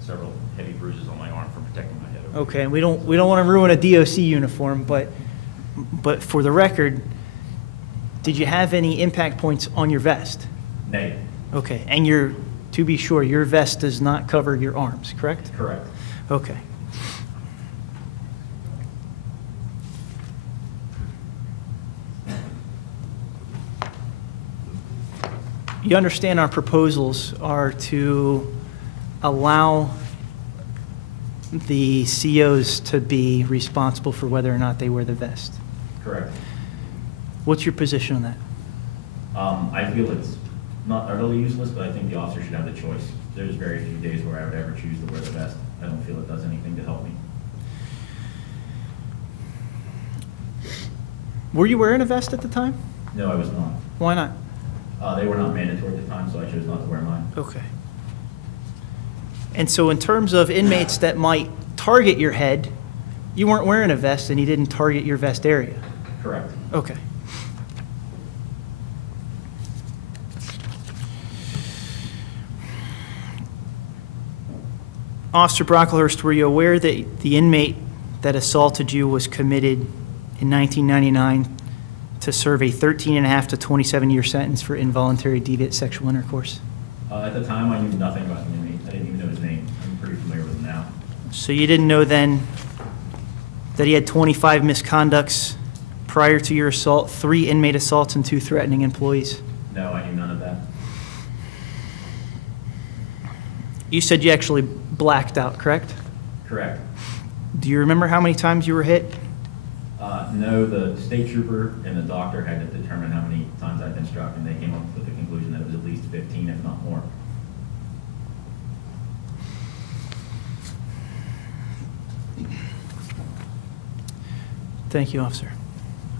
several heavy bruises on my arm from protecting my head. Okay, and we don't want to ruin a DOC uniform, but for the record, did you have any impact points on your vest? Negative. Okay, and to be sure, your vest does not cover your arms, correct? Correct. Okay. You understand our proposals are to allow the COs to be responsible for whether or not they wear the vest. Correct. What's your position on that? I feel it's not utterly useless, but I think the officer should have the choice. There's very few days where I would ever choose to wear the vest. I don't feel it does anything to help me. Were you wearing a vest at the time? No, I was not. Why not? They were not mandatory at the time, so I chose not to wear mine. Okay. And so in terms of inmates that might target your head, you weren't wearing a vest and you didn't target your vest area? Correct. Okay. Officer Brocklehurst, were you aware that the inmate that assaulted you was committed in 1999 to serve a 13.5 to 27-year sentence for involuntary deviant sexual intercourse? At the time, I knew nothing about the inmate. I didn't even know his name. I'm pretty familiar with him now. So you didn't know then that he had 25 misconducts prior to your assault, 3 inmate assaults and 2 threatening employees? No, I knew none of that. You said you actually blacked out, correct? Correct. Do you remember how many times you were hit? No, the state trooper and the doctor had to determine how many times I'd been struck, and they came up with the conclusion that it was at least 15, if not more. Thank you, officer.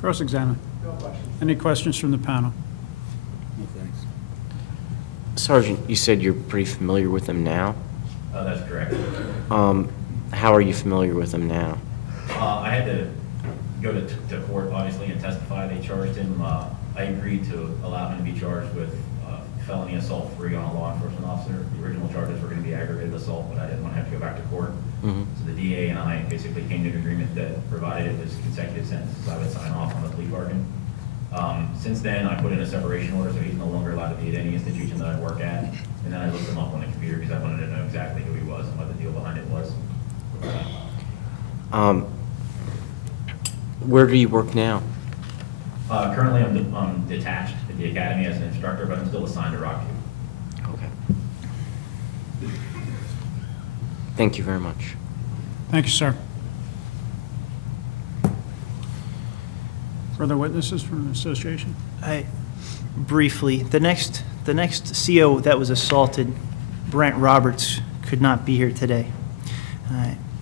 Cross-examine. No questions. Any questions from the panel? No thanks. Sergeant, you said you're pretty familiar with them now. That's correct. How are you familiar with them now? I had to go to court, obviously, and testify. They charged him. I agreed to allow him to be charged with felony assault 3 on a law enforcement officer. The original charges were going to be aggravated assault, but I didn't want to have to go back to court. Mm-hmm. So the DA and I basically came to an agreement that provided it was consecutive sentences, I would sign off on the plea bargain. Since then, I put in a separation order, so he's no longer allowed to be at any institution that I work at. And then I looked him up on the computer because I wanted to know exactly who he was and what the deal behind it was. Where do you work now? Currently, I'm detached at the academy as an instructor, but I'm still assigned to Rockview. Okay. Thank you very much. Thank you, sir. Further witnesses from the association? Briefly, the next CO that was assaulted, Brent Roberts, could not be here today.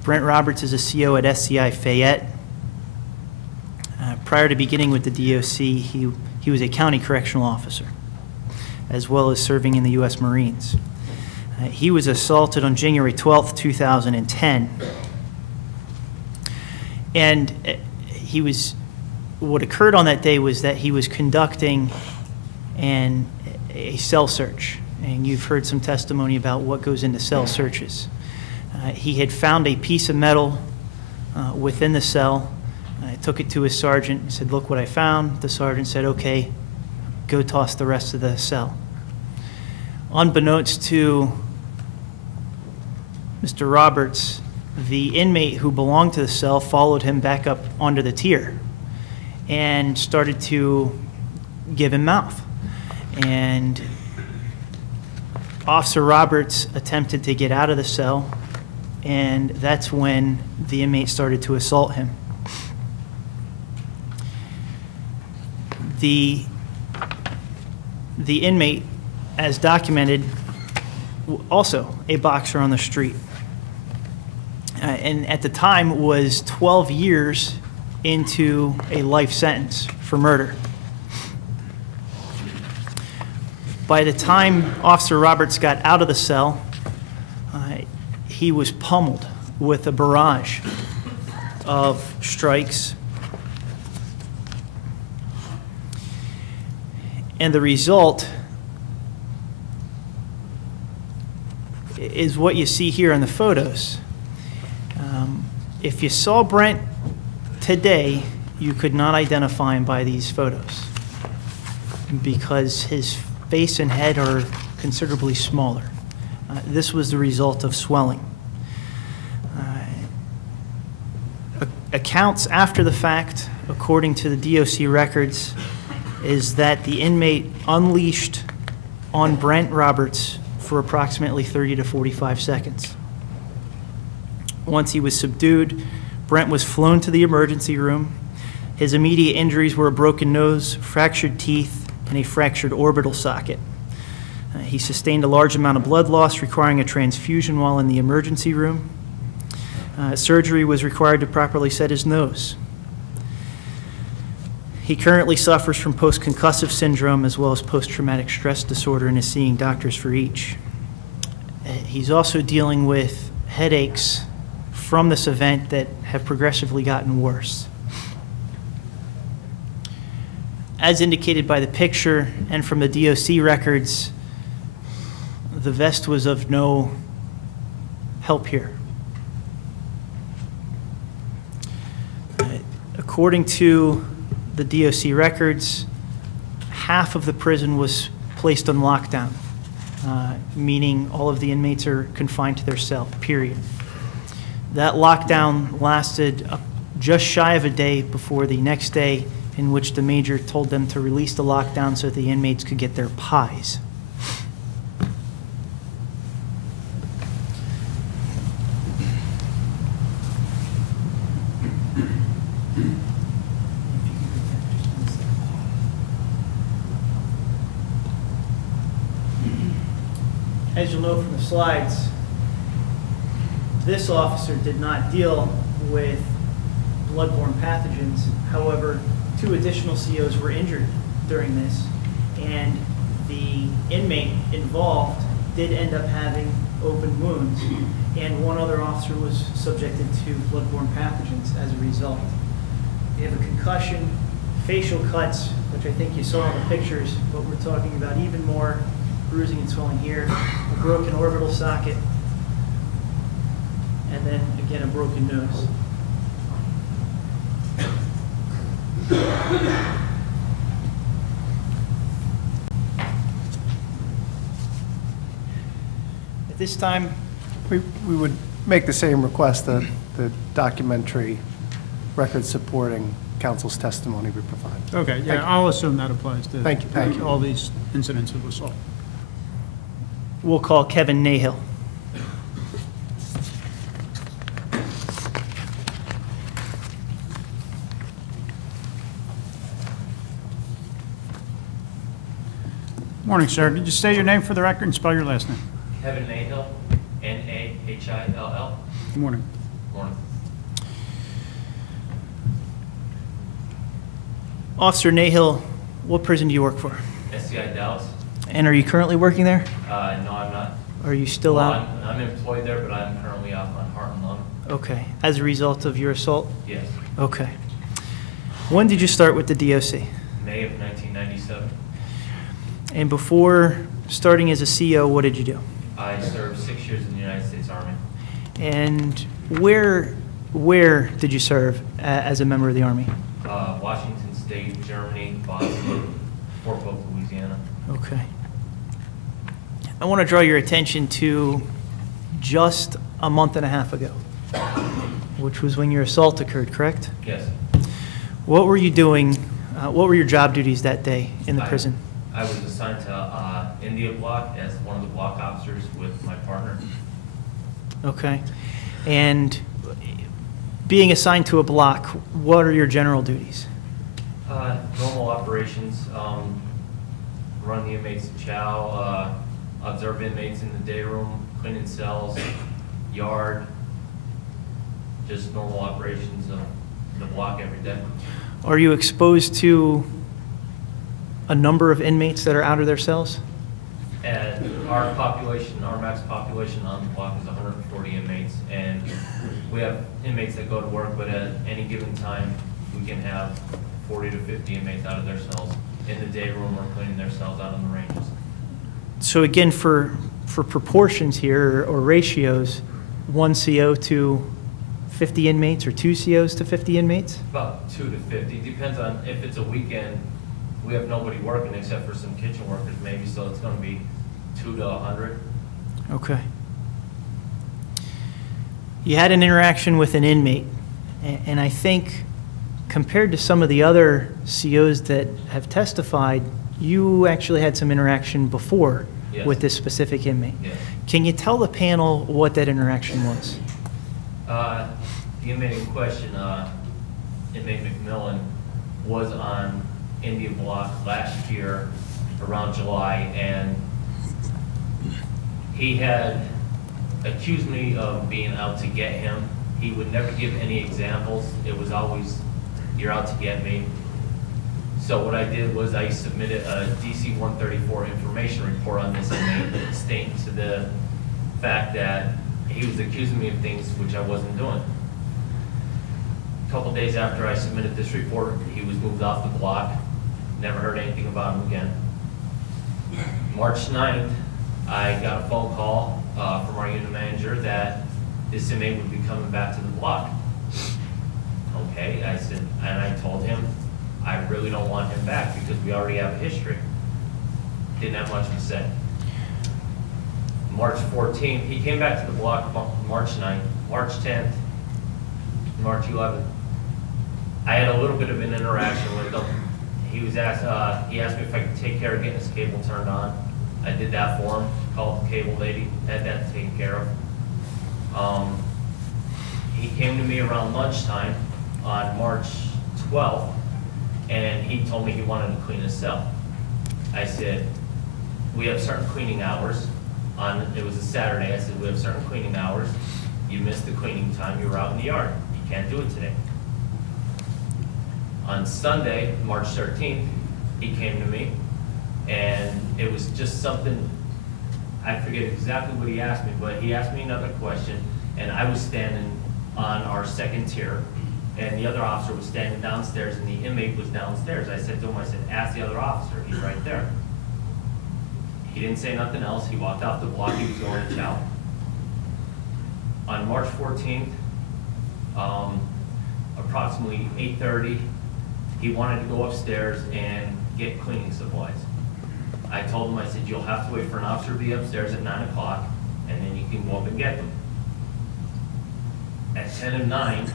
Brent Roberts is a CO at SCI Fayette. Prior to beginning with the DOC, he was a county correctional officer, as well as serving in the U.S. Marines. He was assaulted on January 12th, 2010. And what occurred on that day was that he was conducting a cell search. And you've heard some testimony about what goes into cell searches. He had found a piece of metal within the cell. I took it to his sergeant and said, "Look what I found." The sergeant said, "Okay, go toss the rest of the cell." Unbeknownst to Mr. Roberts, the inmate who belonged to the cell followed him back up onto the tier and started to give him mouth. And Officer Roberts attempted to get out of the cell, and that's when the inmate started to assault him. The inmate, as documented, also a boxer on the street, and at the time was 12 years into a life sentence for murder. By the time Officer Roberts got out of the cell, he was pummeled with a barrage of strikes. And the result is what you see here in the photos. If you saw Brent today, you could not identify him by these photos because his face and head are considerably smaller. This was the result of swelling. Accounts after the fact, according to the DOC records, is that the inmate unleashed on Brent Roberts for approximately 30 to 45 seconds. Once he was subdued, Brent was flown to the emergency room. His immediate injuries were a broken nose, fractured teeth, and a fractured orbital socket. He sustained a large amount of blood loss, requiring a transfusion while in the emergency room. Surgery was required to properly set his nose. He currently suffers from post-concussive syndrome as well as post-traumatic stress disorder and is seeing doctors for each. He's also dealing with headaches from this event that have progressively gotten worse. As indicated by the picture and from the DOC records, the vest was of no help here. According to the DOC records, half of the prison was placed on lockdown, meaning all of the inmates are confined to their cell, period. That lockdown lasted just shy of a day before the next day in which the major told them to release the lockdown so the inmates could get their pies. As you'll know from the slides, this officer did not deal with bloodborne pathogens. However, 2 additional COs were injured during this, and the inmate involved did end up having open wounds, and 1 other officer was subjected to bloodborne pathogens as a result. We have a concussion, facial cuts, which I think you saw in the pictures, but we're talking about even more bruising and swelling here, a broken orbital socket, and then again a broken nose. At this time, We would make the same request that the documentary record supporting counsel's testimony be provided. Okay, Thank yeah, you. I'll assume that applies to Thank you. all these incidents of assault. we'll call Kevin Nahill. Morning, sir. Did you state your name for the record and spell your last name? Kevin Nahill, N-A-H-I-L-L. Good morning. Morning. Officer Nahill, what prison do you work for? SCI Dallas. And are you currently working there? No, I'm not. Are you still Well, out? I'm employed there, but I'm currently off on heart and lung. Okay. As a result of your assault? Yes. Okay. When did you start with the DOC? May of 1997. And before starting as a CO, what did you do? I served 6 years in the United States Army. And where did you serve as a member of the Army? Washington State, Germany, Boston, Fort Polk, Louisiana. Okay. I want to draw your attention to just a month and a half ago, which was when your assault occurred, correct? Yes. What were you doing? What were your job duties that day in the prison? I was assigned to India Block as one of the block officers with my partner. Okay. And being assigned to a block, what are your general duties? Normal operations, run the inmates to chow, observe inmates in the day room, cleaning cells, yard, just normal operations of the block every day. Are you exposed to a number of inmates that are out of their cells? And our population, our max population on the block is 140 inmates, and we have inmates that go to work, but at any given time, we can have 40 to 50 inmates out of their cells in the day room or cleaning their cells out on the ranges. So again, for for proportions here or ratios, 1 CO to 50 inmates or 2 COs to 50 inmates? About 2 to 50, depends on if it's a weekend, we have nobody working except for some kitchen workers maybe, so it's gonna be 2 to 100. Okay. You had an interaction with an inmate, and I think compared to some of the other COs that have testified, you actually had some interaction before Yes. with this specific inmate. Yes. Can you tell the panel what that interaction was? The inmate in question, inmate McMillan, was on India Block last year around July, and he had accused me of being out to get him. He would never give any examples. It was always, "You're out to get me." So what I did was I submitted a DC 134 information report on this inmate stating to the fact that he was accusing me of things which I wasn't doing. A couple days after I submitted this report, he was moved off the block. Never heard anything about him again. March 9th, I got a phone call from our unit manager that this inmate would be coming back to the block. Okay, I said, and I told him, I really don't want him back because we already have a history. Didn't have much to say. March 14th, he came back to the block March 9th, March 10th, March 11th. I had a little bit of an interaction with him. He asked me if I could take care of getting his cable turned on. I did that for him, called the cable lady, had that taken care of. He came to me around lunchtime on March 12th, and he told me he wanted to clean his cell. I said, we have certain cleaning hours. It was a Saturday. I said, we have certain cleaning hours. You missed the cleaning time. You were out in the yard. You can't do it today. On Sunday, March 13th, he came to me, and it was just something, I forget exactly what he asked me, but he asked me another question, and I was standing on our second tier, and the other officer was standing downstairs, and the inmate was downstairs. I said to him, I said, ask the other officer. He's right there. He didn't say nothing else. He walked off the block. He was going to chow. On March 14th, approximately 8:30, he wanted to go upstairs and get cleaning supplies. I told him, I said, you'll have to wait for an officer to be upstairs at 9 o'clock, and then you can go up and get them. At 10:09,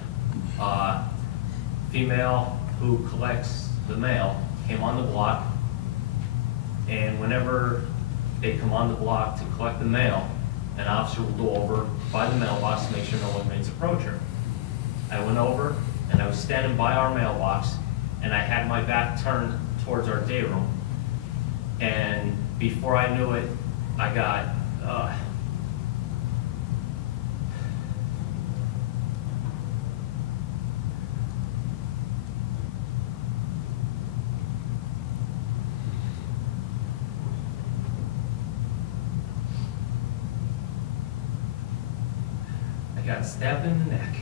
female who collects the mail came on the block, and whenever they come on the block to collect the mail, an officer will go over by the mailbox to make sure no inmates approach her. I went over, and I was standing by our mailbox, and I had my back turned towards our day room, and before I knew it, I got stabbed in the neck.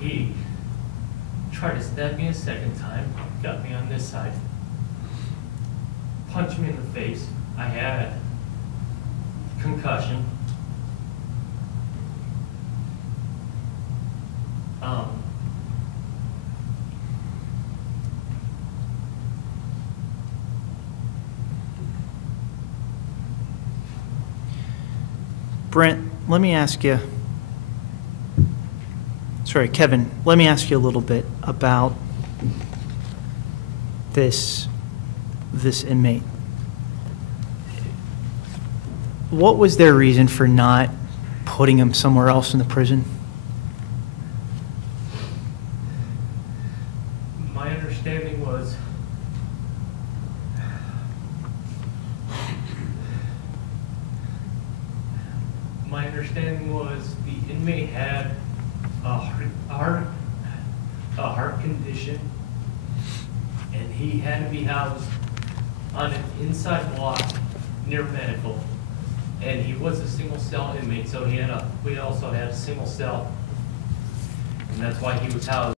He tried to stab me a second time, got me on this side, punched me in the face. I had concussion. Brent, let me ask you, sorry, Kevin, let me ask you a little bit about this inmate. What was their reason for not putting him somewhere else in the prison? My understanding was the inmate had a heart condition, and he had to be housed on an inside block near medical, and he was a single cell inmate, so we also had a single cell, and that's why he was housed